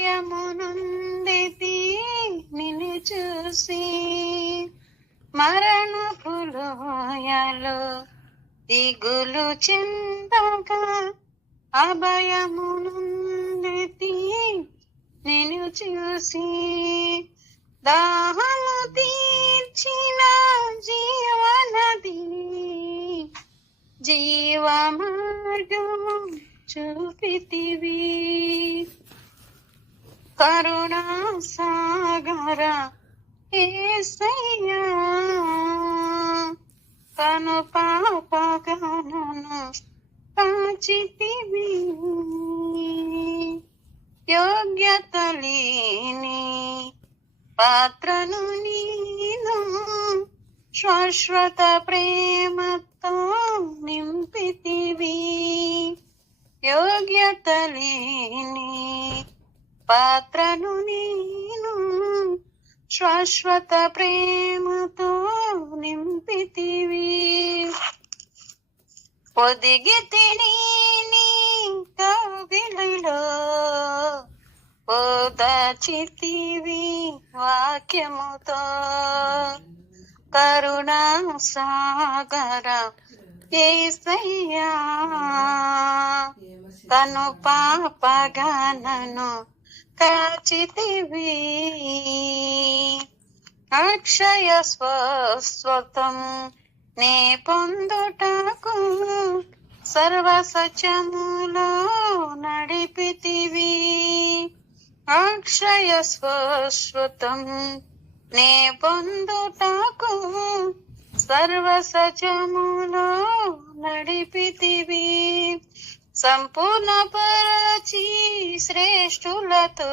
అభయమునుందితి నిన్ను చూసి, మరణపు లోయలో దిగులు చెందగా, అభయమునుందితి నిన్ను చూసి, దాహము తీర్చిన జీవనది, జీవ మార్గము చూపితివి. కరుణా సాగర యేసయ్యా, కను పాపగనను కాచితివి. యోగ్యత లేని పాత్రను నేను శాశ్వత ప్రేమతో నింపితివి. యోగ్యత లేని పాత్రను నేను శాశ్వత ప్రేమతో నింపితివి. ఒదిగి నీ కౌగిలిలో ఓదాచితివి వాక్యముతో. కరుణా సాగర యేసయ్యా, కను పాపగనను కాచితివి. అక్షయ స్వస్వతం నే పొందుటకు సర్వ సత్యములో నడిపితివి. అక్షయ స్వస్వతం నే పొందుటకు సర్వ సత్యములో నడిపితివి. సంపూర్ణ పరచి శ్రేష్ఠులతో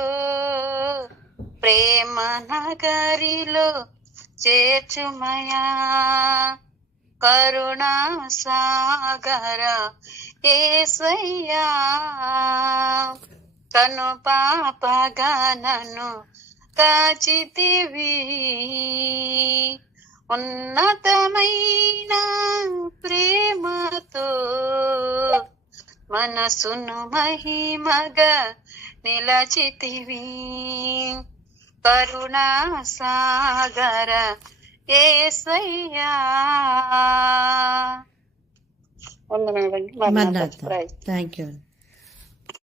ప్రేమ నగరిలో చేర్చుమయా. కరుణా సాగర యేసయ్యా, కను పాపగనను కాచితివి. ఉన్నతమైన ప్రేమతో మనసును మహిమగా నిలచితివి. కరుణా సాగర యేసయ్యా. వందనాలండి. Thank you.